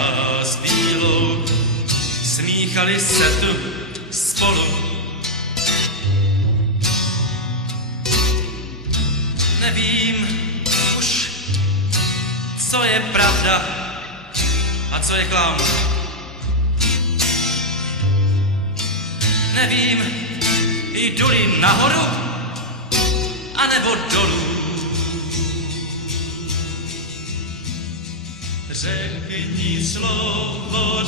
černá s bílou smíchali se tu spolu. Nevím už, co je pravda a co je klam. Nevím, jdu-li nahoru, anebo dolů. Řekni slovo,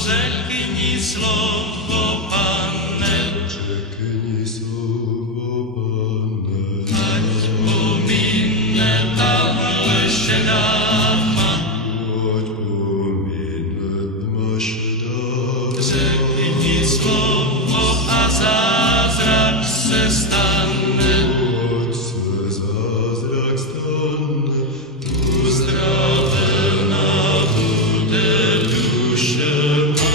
Pane, Řekni slovo, Pane, ať pomine tahle šedá tma. ať pomine tma šedá. Řekni slovo a zázrak se stane. Ať se zázrak stane. Uzdravena bude duše má.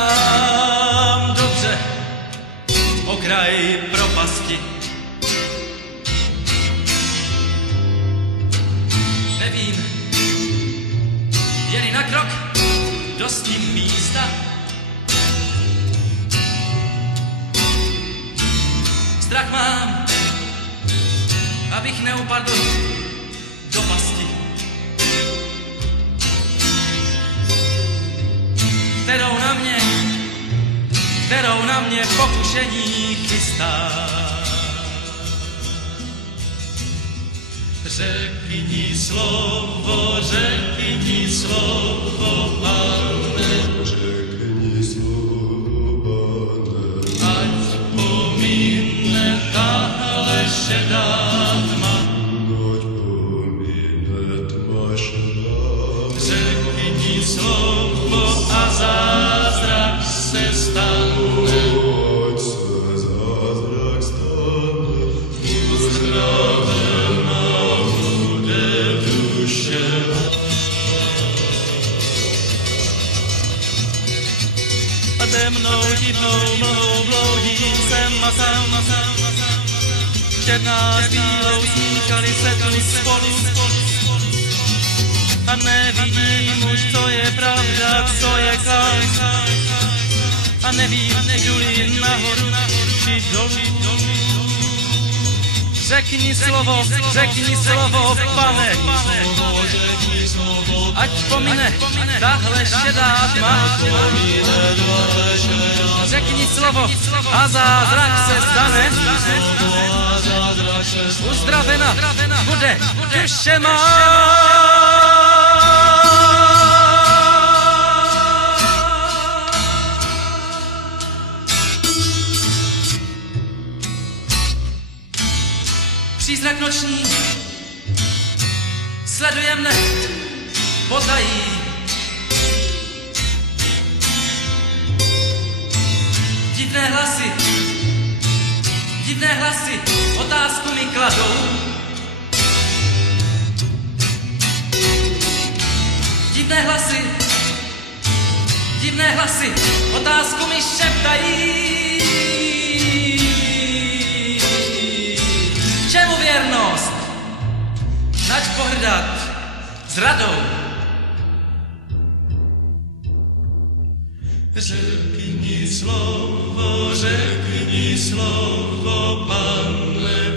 Nerozeznám dobře okraj propasti. Nevím, je-li na krok dosti místa. Strach mám, abych neupadl do pasti, kterou na mě pokušení chystá. Řekni slovo, Pane, Řekni slovo, Pane, ať pomine tahle šedá tma. ať pomine tma šedá. Řekni slovo a zázrak se stane. Ať se zázrak stane. Uzdravena bude duše. Nade mnou divnou mlhou bloudím sem a tam. Černá s bílou smíchali se tu spolu. A nevidím už, co je pravda, co je klam. A nevím, jdu-li nahoru či dolů. Řekni slovo, Pane, ať pomine tahle šedá tma. Řekni slovo a zázrak se stane. Uzdravena bude duše má. Přízrak noční sleduje mne potají. Divné hlasy otázku mi kladou. Divné hlasy otázku mi šeptají. Čemu věrnost? Nač pohrdat zradou. Řekni slovo, Pane,